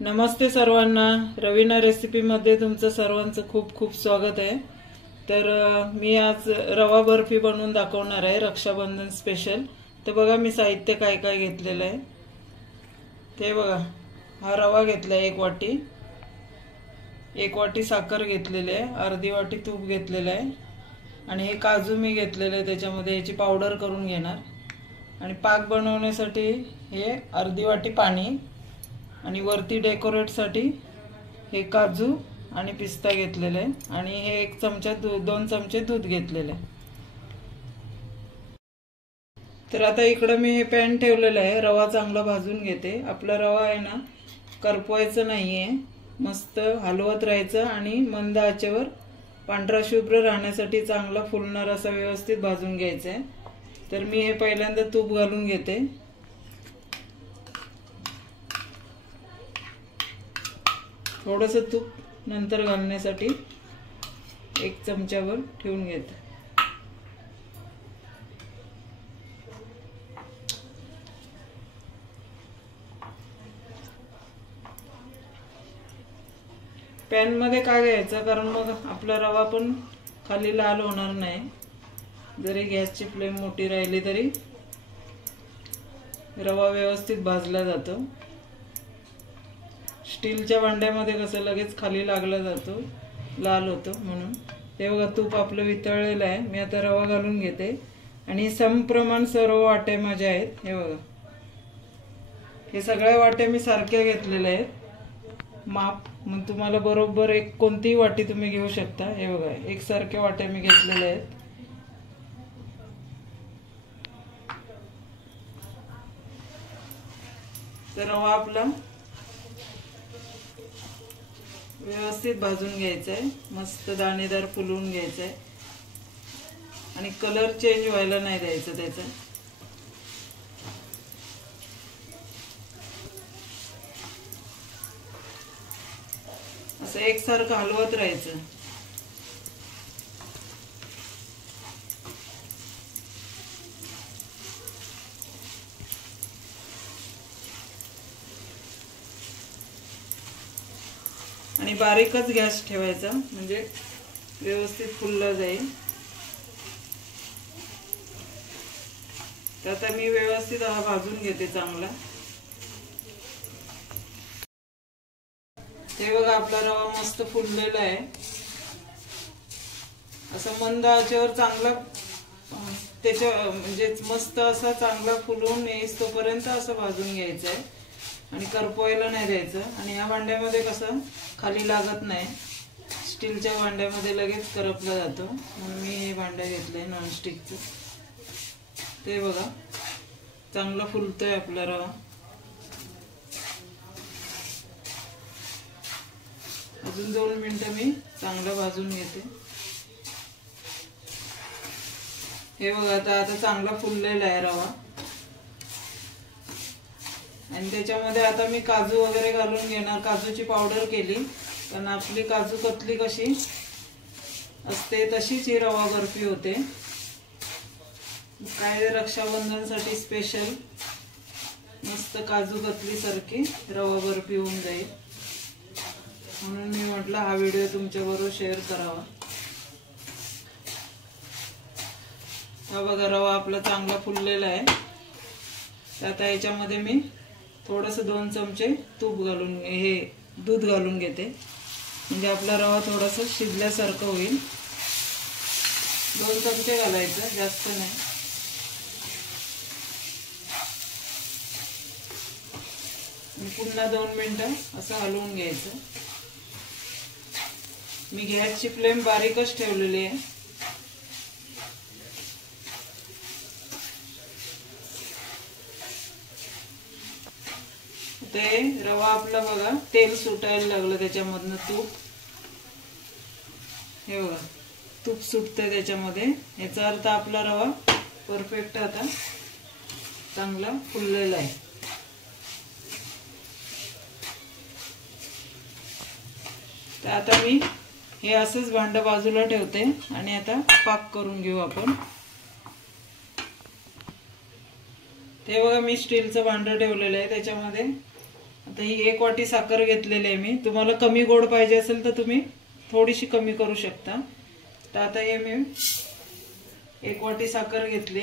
नमस्ते सर्वांना, रवीना रेसिपी मध्ये तुमचं सर्वांचं खूप खूप स्वागत आहे। तर मी आज रवा बर्फी बनवून दाखवणार आहे रक्षाबंधन स्पेशल। तर बघा मी साहित्य काय काय घेतलेलं आहे ते बघा। हा रवा घेतलाय एक वाटी साखर घेतलेली आहे, अर्धी वाटी तूप घेतलेलं आहे आणि हे काजू मी घेतलेले आहे, त्याच्यामध्ये याची पावडर करून घेणार। आणि पाक बनवण्यासाठी हे अर्धी वाटी पाणी आणि वरती डेकोरेट साठी हे काजू आणि पिस्ता घेतलेले आणि हे 1 चमचा 2 चमचे दूध घेतलेले। तर आता इकडे मी हे पॅन ठेवलेलं आहे, रवा चांगला भाजून घेते। आपला रवा आहे ना करपवायचा नाहीये, मस्त हलवत राहायचं आणि मंद आचेवर पांढरा शुभ्र राहण्यासाठी चांगला फुलणार असा व्यवस्थित भाजून घ्यायचा आहे। तर मी हे पहिल्यांदा तूप घालून घेते, थोडंसं तूप नंतर घालण्यासाठी 1 चमचावर ठेवून घेते। पॅन मध्ये काय घ्यायचं, कारण मग आपला रवा पण खाली लाल होणार नाही। जरी गॅसची फ्लेम मोठी राहिली तरी रवा व्यवस्थित भाजला जातो। स्टीलच्या भांड्यामध्ये कसं लगेच खाली लागला जातो, लाल होतो म्हणून। हे बघा तूप आपलं वितळलेलं आहे, मी आता रवा घालून घेते आणि समप्रमाण सर्व वाटे माझ्या आहेत। हे बघा हे सगळ्या वाटे मी सारख्या घेतलेल्या आहेत, माप मग तुम्हाला बरोबर एक कोणतीही वाटी तुम्ही घेऊ शकता। हे बघा एकसारख्या वाट्या मी घेतलेल्या आहेत। तर रवा आपला व्यवस्थित भाजून घ्यायचा आहे, मस्त दाणेदार फुलवून घ्यायचा आहे आणि कलर चेंज व्हायला नाही द्यायचा त्याचा। असं एकसारखं हलवत राहायचं। आणि बारीकच गॅस ठेवायचा म्हणजे व्यवस्थित फुलला जाईल। तर आता मी व्यवस्थित हा भाजून घेते चांगला। हे बघा आपला रवा मस्त फुललेला आहे, असं मंद आचेवर चांगला त्याच्या म्हणजे मस्त असा चांगला फुलून येईस तोपर्यंत असं भाजून घ्यायचं आहे आणि करपवायला नाही द्यायचं। आणि या भांड्यामध्ये कसं खाली लागत नाही, स्टीलच्या भांड्यामध्ये लगेच करपला जातो म्हणून मी हे भांडं घेतलंय नॉनस्टिकचं। ते बघा चांगला फुलतोय आपला रवा। अजून 2 मिनिटं मी चांगलं भाजून घेते। हे बघा आता चांगला फुललेला आहे रवा आणि त्याच्यामध्ये आता मी काजू वगैरे घालून घेणार। काजूची पावडर केली, कारण आपली काजू कतली कशी असते तशीच ही रवा बर्फी होते। काय रक्षाबंधनसाठी स्पेशल मस्त काजू कतली सारखी रवा बर्फी होऊन जाईल म्हणून मी म्हटलं हा व्हिडिओ तुमच्याबरोबर शेअर करावा। हा बघा रवा आपला चांगला फुललेला आहे। आता याच्यामध्ये मी थोडंसं 2 चमचे तूप घालून हे दूध घालून घेते, म्हणजे आपला रवा थोडासा शिजल्यासारखं होईल। 2 चमचे घालायचं, जास्त नाही। पुन्हा 2 मिनिटं असं हलवून घ्यायचं। मी गॅसची फ्लेम बारीकच ठेवलेली आहे। ते रवा आपला बघा तेल सुटायला लागलं त्याच्यामधनं तूप। हे बघा तूप सुटतंय त्याच्यामध्ये, याचा अर्थ आपला रवा परफेक्ट आता चांगला फुललेला आहे। तर आता मी हे असंच भांडं बाजूला ठेवते आणि आता पाक करून घेऊ आपण। ते बघा मी स्टीलचं भांडं ठेवलेलं आहे, त्याच्यामध्ये आता ही 1 वाटी साखर घेतलेली आहे मी. तुम्हाला कमी गोड पाहिजे असेल तर तुम्ही थोडीशी कमी करू शकता. तर आता हे मी 1 वाटी साखर घेतली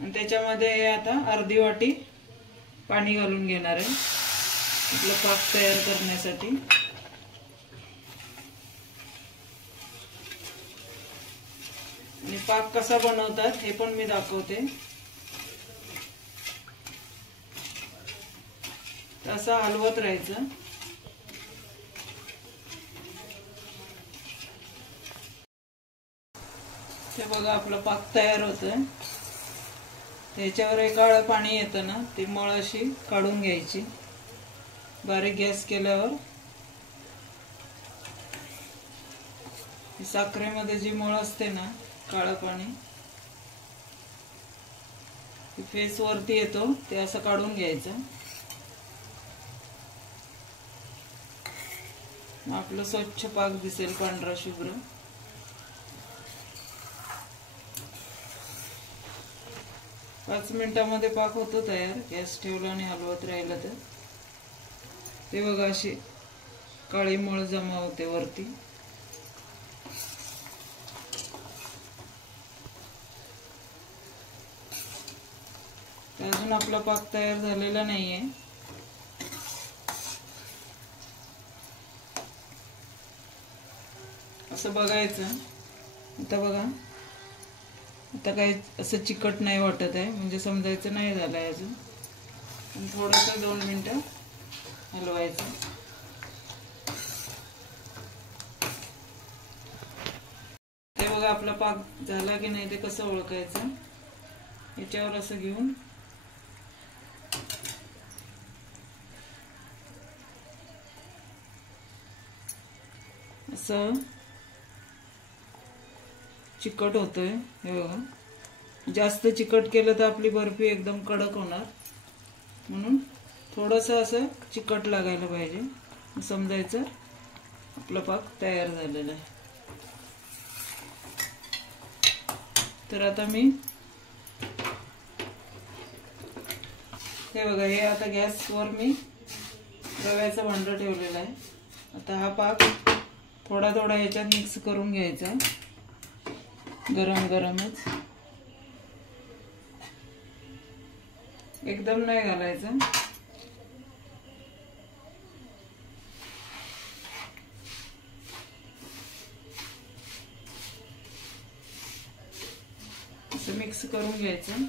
आणि त्याच्यामध्ये आता अर्धी वाटी पाणी घालून घेणार आहे आपला पाक तयार करण्यासाठी. आणि पाक कसा बनवतात हे पण मी दाखवते. असं हलवत राहायचं. ते बघा आपला पाक तयार होतोय. त्याच्यावर एक काळं पाणी येतं ना, ती मळ अशी काढून घ्यायची. बारीक गॅस केल्यावर साखरेमध्ये जी मळ असते ना, काळं पाणी फेस वरती येतो, ते असं काढून घ्यायचं. आपलं स्वच्छ पाक दिसेल, पांढरा शुभ्र. पाच मिनिटांमध्ये पाक होतो तयार. गॅस ठेवला आणि हलवत राहिलं तर ते बघा अशी काळी मळ जमा होते वरती. अजून आपला पाक तयार झालेला नाहीये. असं बघायचं. आता बघा, आता काही असं चिकट नाही वाटत आहे, म्हणजे समजायचं नाही झालंय अजून. थोडंसं 2 मिनिटं हलवायचं. ते बघा आपला पाक झाला की नाही ते कसं ओळखायचं. याच्यावर असं घेऊन असं चिकट होतोय. हे बघा, जास्त चिकट केलं तर आपली बर्फी एकदम कडक होणार, म्हणून थोडंसं असं चिकट लागायला पाहिजे. समजायचं आपला पाक तयार झालेला आहे. तर आता मी हे बघा, हे आता गॅसवर मी रव्याचं भांडं ठेवलेलं आहे. आता हा पाक थोडा थोडा याच्यात मिक्स करून घ्यायचा, गरम गरमच. एकदम नाही घालायचं. असं मिक्स करून घ्यायचं.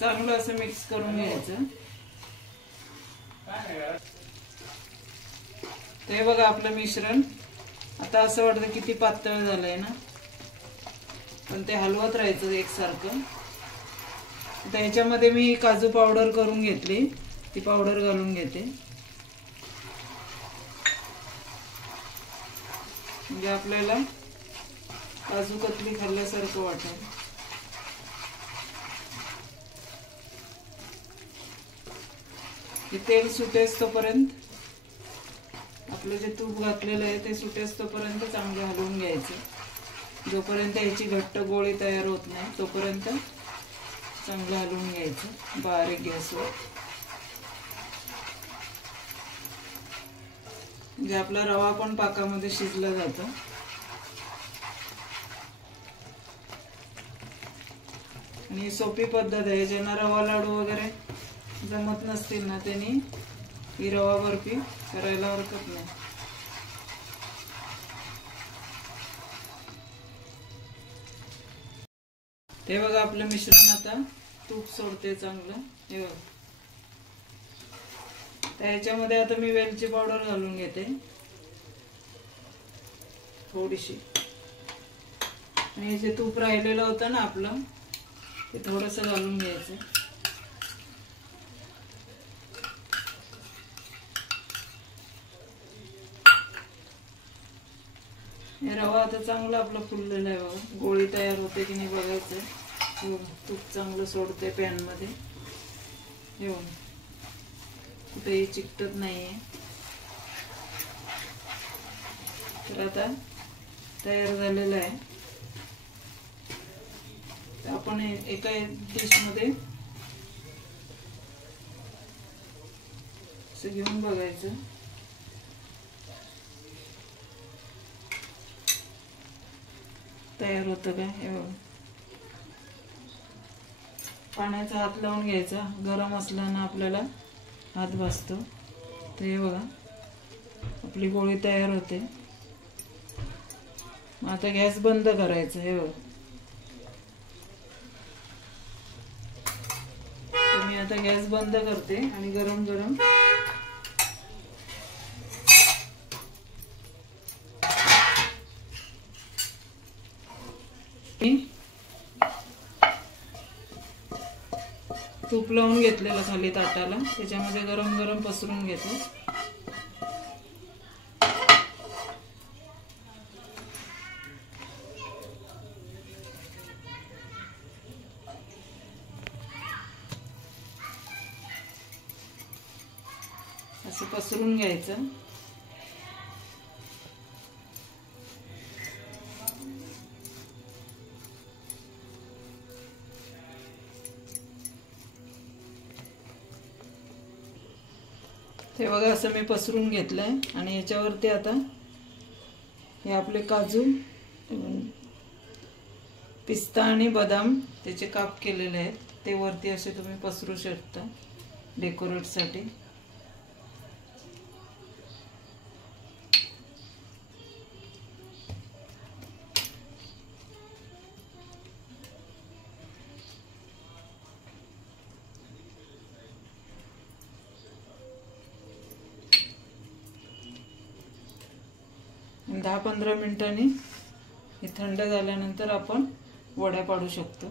चांगलं असं मिक्स करून घ्यायचं. ते बघा आपलं मिश्रण आता असं वाटतं किती पातळ झालंय ना, पण ते हलवत राहायचं एकसारखं. आता याच्यामध्ये मी काजू पावडर करून घेतली, ती पावडर घालून घेते, म्हणजे आपल्याला काजू कतली खाल्ल्यासारखं वाटेल. हे तेल सुटेस तोपर्यंत, आपलं जे तूप घातलेलं आहे ते सुटेस तोपर्यंत चांगलं हलवून घ्यायचं. जोपर्यंत याची घट्ट गोळी तयार होत नाही तोपर्यंत चांगलं हलवून घ्यायचं बारीक गॅसवर. म्हणजे आपला रवा पण पाकामध्ये शिजला जातो. आणि सोपी पद्धत आहे. ज्यांना रवा लाडू वगैरे जमत नसतील ना, त्यांनी ही रवा बर्फी करायला हरकत नाही. ते बघा आपलं मिश्रण आता तूप सोडते चांगलं. हे बघा, त्याच्यामध्ये आता मी वेलची पावडर घालून घेते थोडीशी. आणि जे तूप राहिलेलं होतं ना आपलं, ते थोडंसं घालून घ्यायचं. हे रवा आता चांगला आपला फुललेला आहे बघा. गोळी तयार होते की नाही बघायचं. तूप चांगलं सोडते पॅन मध्ये. हे कुठेही चिकटत नाहीये. तर आता तयार झालेलं आहे. तर आपण एका डिशमध्ये असं घेऊन बघायचं. तयार होतं काय हे बघा. पाण्याचा हात लावून घ्यायचा, गरम असल्यानं आपल्याला हात भाजतो. तर हे बघा आपली पोळी तयार होते. आता गॅस बंद करायचं. हे बघा मी आता गॅस बंद करते आणि गरम गरम तूप लावून घेतलेलं खाली ताटाला, त्याच्यामध्ये गरम गरम पसरून घेतो. असं पसरून घ्यायचं. ते बघा असं मी पसरून घेतलंय आणि याच्यावरती आता हे आपले काजू, पिस्ता आणि बदाम त्याचे काप केलेले आहेत, ते वरती असे तुम्ही पसरू शकता डेकोरेटसाठी. आणि 10-15 मिनिटांनी हे थंड झाल्यानंतर आपण वड्या पाडू शकतो.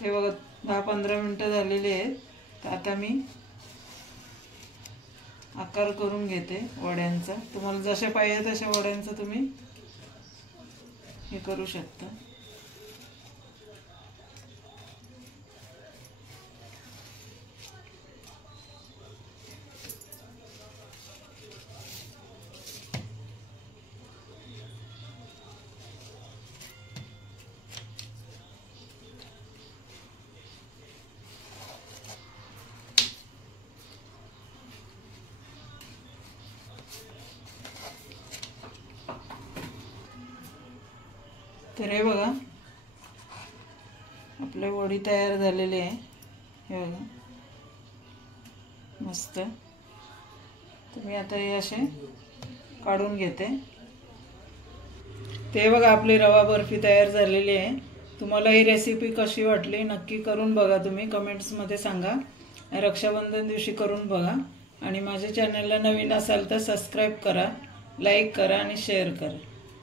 हे बघा 10-15 मिनिटं झालेली आहेत. तर आता मी आकार करून घेते वड्यांचा. तुम्हाला जशा पाहिजे तशा वड्यांचा तुम्ही हे करू शकता. तर हे बघा आपली वडी तयार झालेली आहे. हे बघा मस्त. तर मी आता हे असे काढून घेते. ते बघा आपली रवा बर्फी तयार झालेली आहे. तुम्हाला ही रेसिपी कशी वाटली नक्की करून बघा. तुम्ही कमेंट्समध्ये सांगा. रक्षाबंधन दिवशी करून बघा आणि माझ्या चॅनलला नवीन असाल तर सबस्क्राईब करा, लाईक करा आणि शेअर करा.